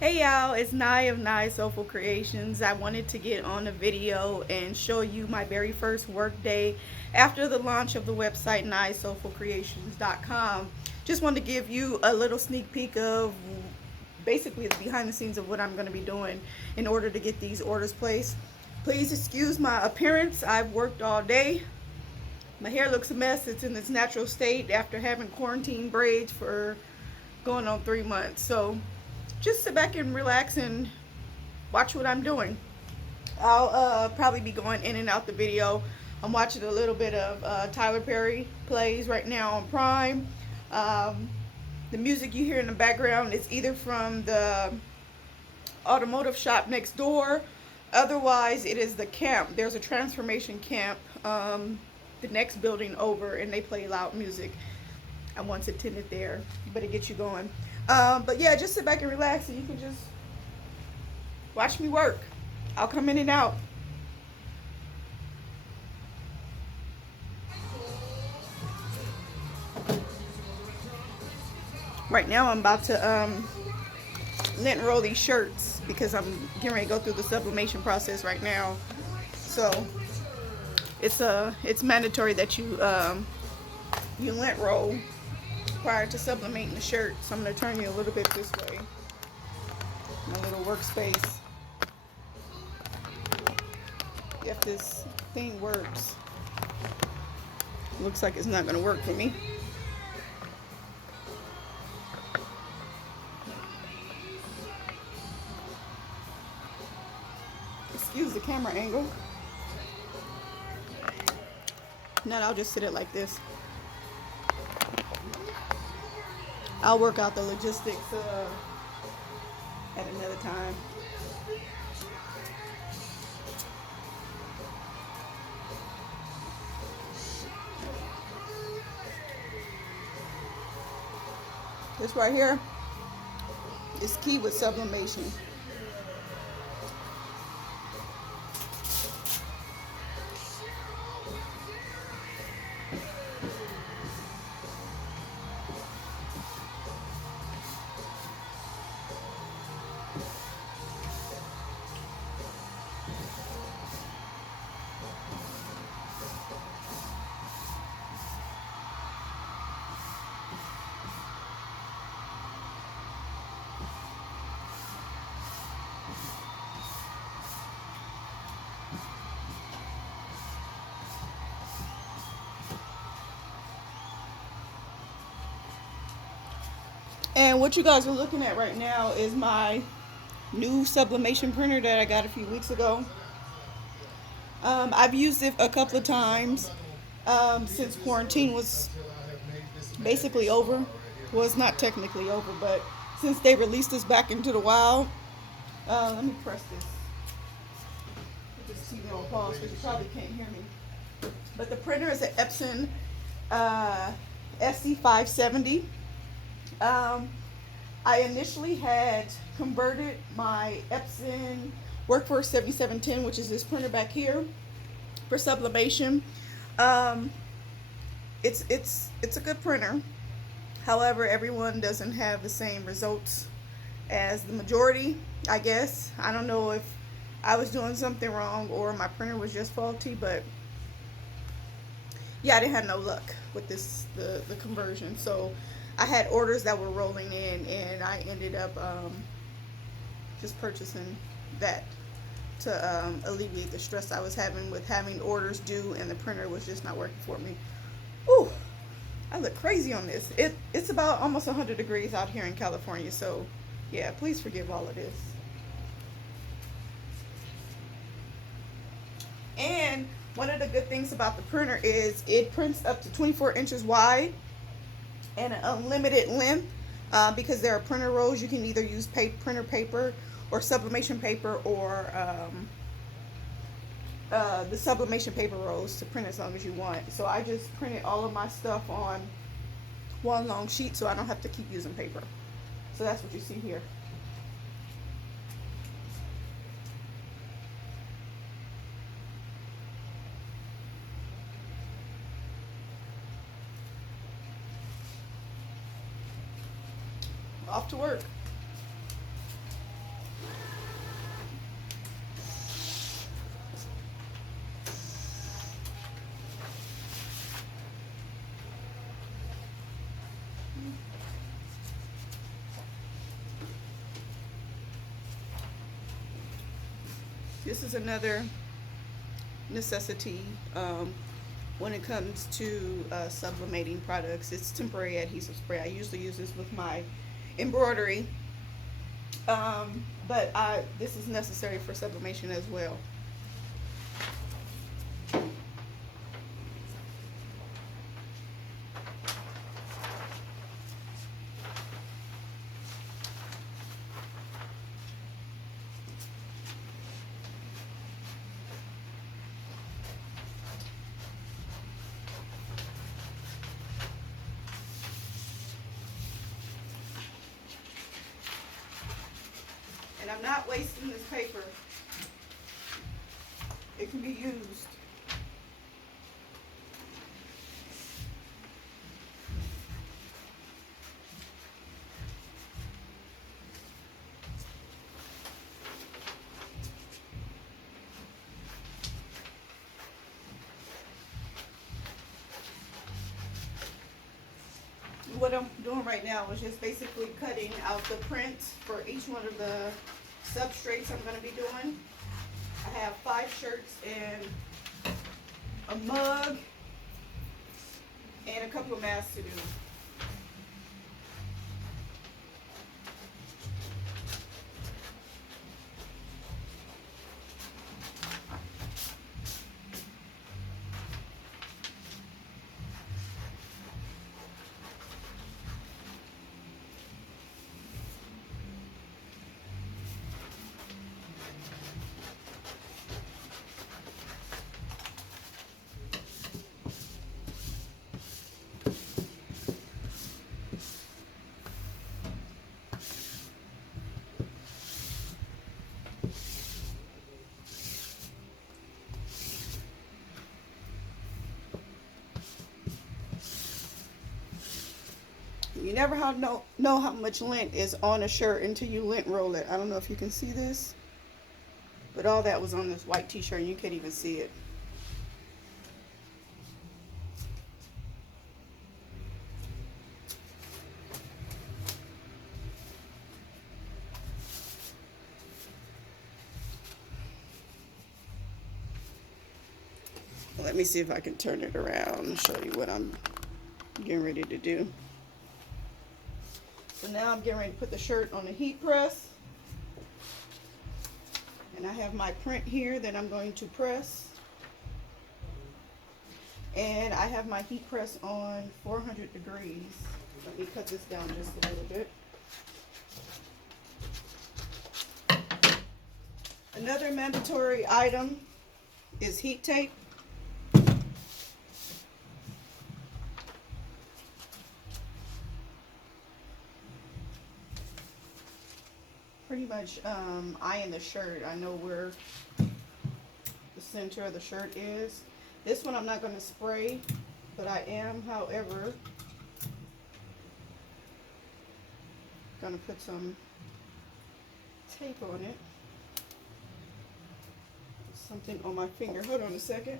Hey y'all, it's Nye of Nye Soulful Creations. I wanted to get on a video and show you my very first work day after the launch of the website NyeSoulfulCreations.com. Just wanted to give you a little sneak peek of basically the behind the scenes of what I'm going to be doing in order to get these orders placed. Please excuse my appearance. I've worked all day. My hair looks a mess. It's in its natural state after having quarantine braids for going on 3 months. So just sit back and relax and watch what I'm doing. I'll probably be going in and out the video. I'm watching a little bit of Tyler Perry plays right now on Prime. The music you hear in the background is either from the automotive shop next door. Otherwise, it is the camp. There's a transformation camp the next building over, and they play loud music. I once attended there, but it gets you going. But yeah, just sit back and relax, and you can just watch me work. I'll come in and out. Right now, I'm about to lint roll these shirts because I'm getting ready to go through the sublimation process right now. So it's mandatory that you lint roll prior to sublimating the shirt. So I'm going to turn you a little bit this way. My little workspace. If this thing works. Looks like it's not going to work for me. Excuse the camera angle. Now I'll just sit it like this. I'll work out the logistics at another time. This right here is key with sublimation. And what you guys are looking at right now is my new sublimation printer that I got a few weeks ago. I've used it a couple of times since quarantine was basically over. Well, it's not technically over, but since they released us back into the wild. Let me press this. Put this TV on pause because you probably can't hear me. But the printer is an Epson SC570. I initially had converted my Epson Workforce 7710, which is this printer back here, for sublimation. It's a good printer. However, everyone doesn't have the same results as the majority, I guess. I don't know if I was doing something wrong or my printer was just faulty, but yeah, I didn't have no luck with the conversion. So I had orders that were rolling in, and I ended up just purchasing that to alleviate the stress I was having with having orders due and the printer was just not working for me. Ooh, I look crazy on this. It's about almost 100 degrees out here in California, so yeah, please forgive all of this. And one of the good things about the printer is it prints up to 24 inches wide and an unlimited length because there are printer rolls. You can either use printer paper or sublimation paper or the sublimation paper rolls to print as long as you want. So I just printed all of my stuff on one long sheet so I don't have to keep using paper. So that's what you see here. Off to work. This is another necessity when it comes to sublimating products. It's temporary adhesive spray. I usually use this with my embroidery, but this is necessary for sublimation as well. And I'm not wasting this paper. It can be used. What I'm doing right now is just basically cutting out the prints for each one of the substrates I'm going to be doing. I have 5 shirts and a mug and a couple of masks to do. You never know how much lint is on a shirt until you lint roll it. I don't know if you can see this, but all that was on this white t-shirt and you can't even see it. Let me see if I can turn it around and show you what I'm getting ready to do. So now I'm getting ready to put the shirt on the heat press. And I have my print here that I'm going to press. And I have my heat press on 400 degrees. Let me cut this down just a little bit. Another mandatory item is heat tape. Pretty much eyeing the shirt. I know where the center of the shirt is. This one I'm not going to spray, but I am, however, going to put some tape on it. Something on my finger. Hold on a second.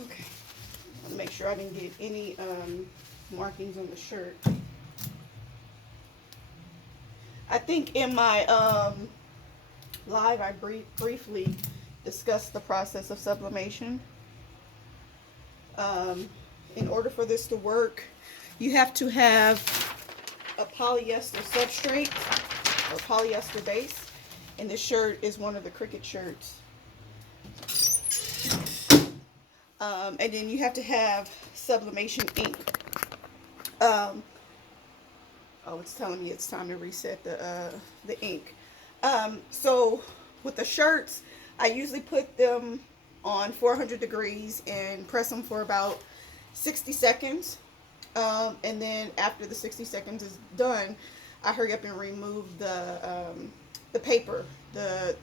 Okay, I'll make sure I didn't get any markings on the shirt. I think in my live I briefly discussed the process of sublimation. In order for this to work, you have to have a polyester substrate or polyester base, and this shirt is one of the Cricut shirts. And then you have to have sublimation ink. Oh, it's telling me it's time to reset the ink. So with the shirts, I usually put them on 400 degrees and press them for about 60 seconds. And then after the 60 seconds is done, I hurry up and remove the paper,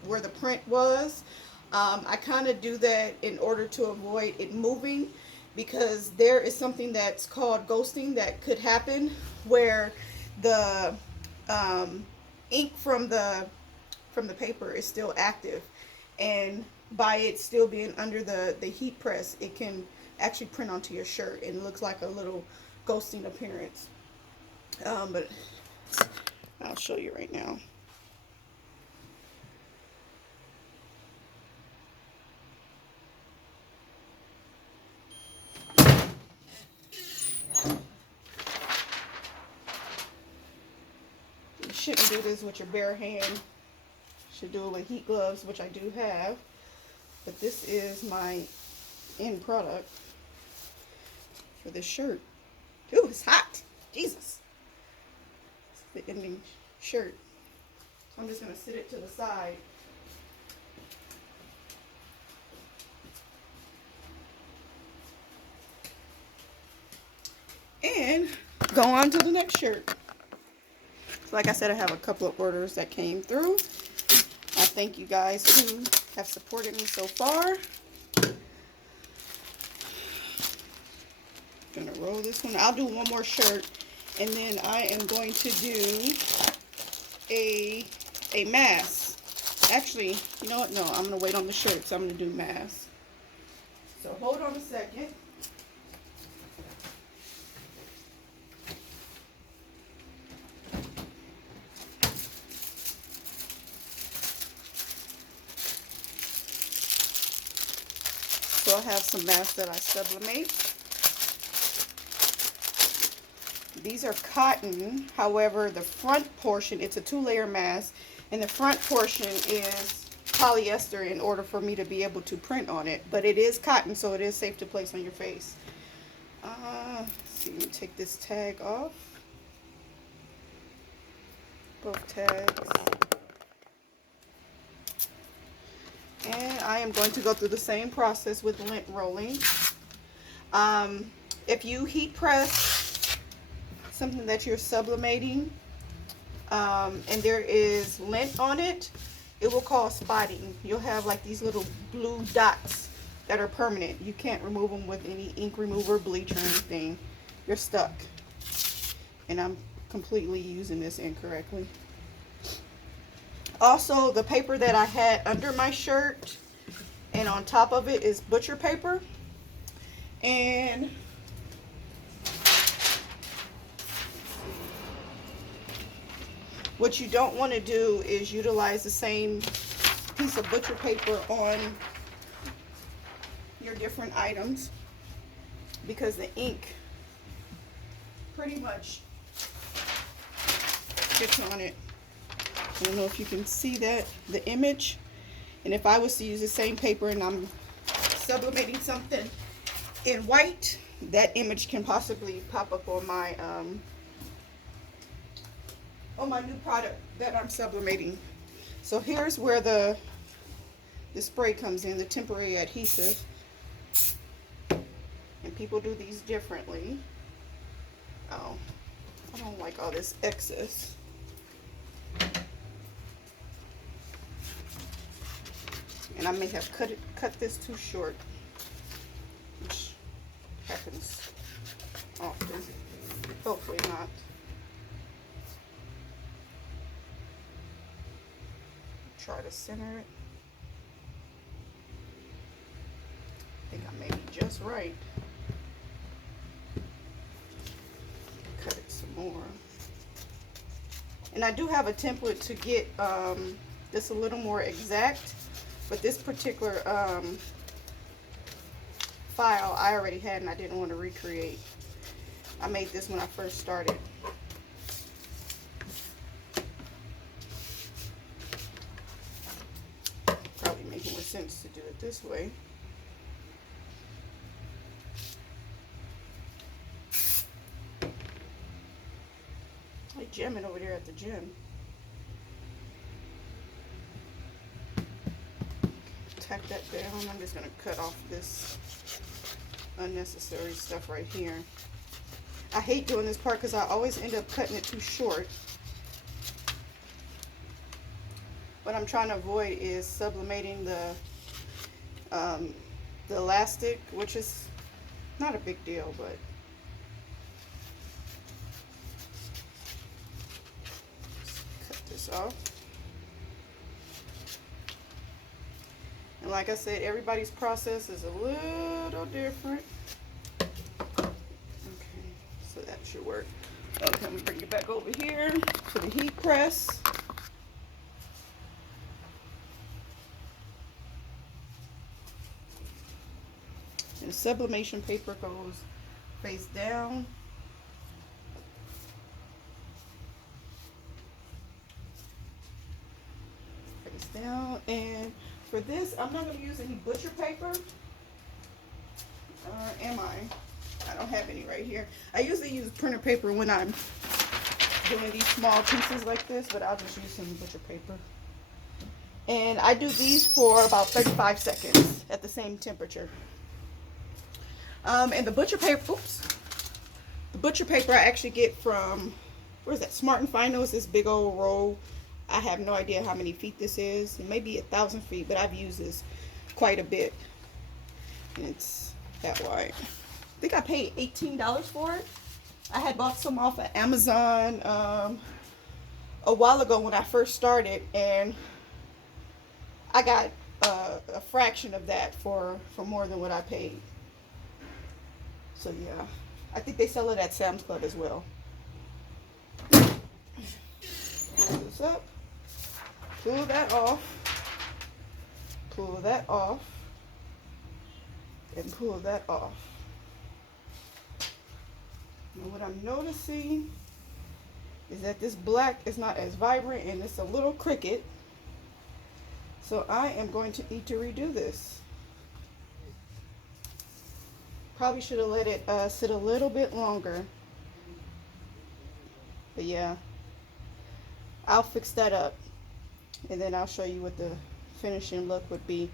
where the print was. I kind of do that in order to avoid it moving, because there is something that's called ghosting that could happen, where the ink from from the paper is still active, and by it still being under the heat press, it can actually print onto your shirt and looks like a little ghosting appearance. But I'll show you right now. You shouldn't do this with your bare hand. You should do it with heat gloves, which I do have. But this is my end product for this shirt. Ooh, it's hot. Jesus. It's the ending shirt. So I'm just going to sit it to the side. And go on to the next shirt. Like I said, I have a couple of orders that came through. I thank you guys who have supported me so far. Gonna roll this one. I'll do one more shirt, and then I am going to do a mask. Actually, you know what? No, I'm gonna wait on the shirts. I'm gonna do masks. So hold on a second. So I have some masks that I sublimate. These are cotton. However, the front portion, it's a 2-layer mask, and the front portion is polyester in order for me to be able to print on it. But it is cotton, so it is safe to place on your face. Let's see, let me take this tag off. Both tags. And I am going to go through the same process with lint rolling. If you heat press something that you're sublimating, and there is lint on it, it will cause spotting. You'll have like these little blue dots that are permanent. You can't remove them with any ink remover, bleach, or anything. You're stuck. And I'm completely using this incorrectly. Also, the paper that I had under my shirt and on top of it is butcher paper. And what you don't want to do is utilize the same piece of butcher paper on your different items, because the ink pretty much gets on it. I don't know if you can see that, the image. And if I was to use the same paper and I'm sublimating something in white, that image can possibly pop up on my new product that I'm sublimating. So here's where the spray comes in, the temporary adhesive. And people do these differently. Oh, I don't like all this excess. And I may have cut this too short, which happens often. Hopefully not. Try to center it. I think I may be just right. Cut it some more. And I do have a template to get this a little more exact. But this particular file I already had, and I didn't want to recreate. I made this when I first started. Probably making more sense to do it this way. Like jamming over there at the gym. Tack that down. I'm just going to cut off this unnecessary stuff right here. I hate doing this part because I always end up cutting it too short. What I'm trying to avoid is sublimating the elastic, which is not a big deal, but cut this off. like I said, everybody's process is a little different. Okay, so that should work. Okay, let me bring it back over here to the heat press. And sublimation paper goes face down. Face down. And for this, I'm not going to use any butcher paper. Am I? I don't have any right here. I usually use printer paper when I'm doing these small pieces like this, but I'll just use some butcher paper. And I do these for about 35 seconds at the same temperature. And the butcher paper, the butcher paper I actually get from, where is that, Smart and Final. Is this big old roll. I have no idea how many feet this is. It may be 1,000 feet, but I've used this quite a bit. And it's that wide. I think I paid $18 for it. I had bought some off of Amazon a while ago when I first started, and I got a fraction of that for more than what I paid. So yeah, I think they sell it at Sam's Club as well. Pull this up, pull that off, pull that off, and pull that off. And what I'm noticing is that this black is not as vibrant and it's a little crooked. So I am going to need to redo this. Probably should have let it sit a little bit longer. But yeah, I'll fix that up. And then I'll show you what the finishing look would be.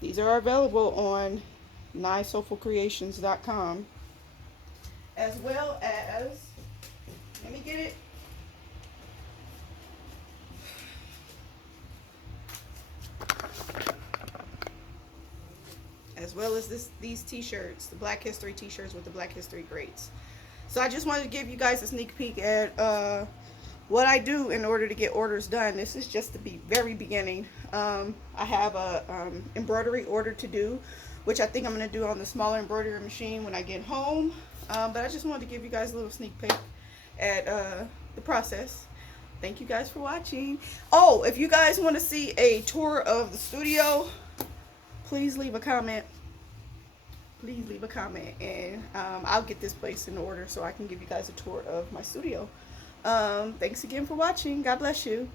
These are available on NiceSoulfulCreations.com. As well as, let me get it. As well as these t-shirts, the Black History t-shirts with the Black History grates. So I just wanted to give you guys a sneak peek at what I do in order to get orders done. This is just the very beginning. I have a embroidery order to do, which I think I'm going to do on the smaller embroidery machine when I get home. But I just wanted to give you guys a little sneak peek at the process. Thank you guys for watching. Oh, if you guys want to see a tour of the studio, please leave a comment. Please leave a comment, and I'll get this place in order so I can give you guys a tour of my studio. Thanks again for watching. God bless you.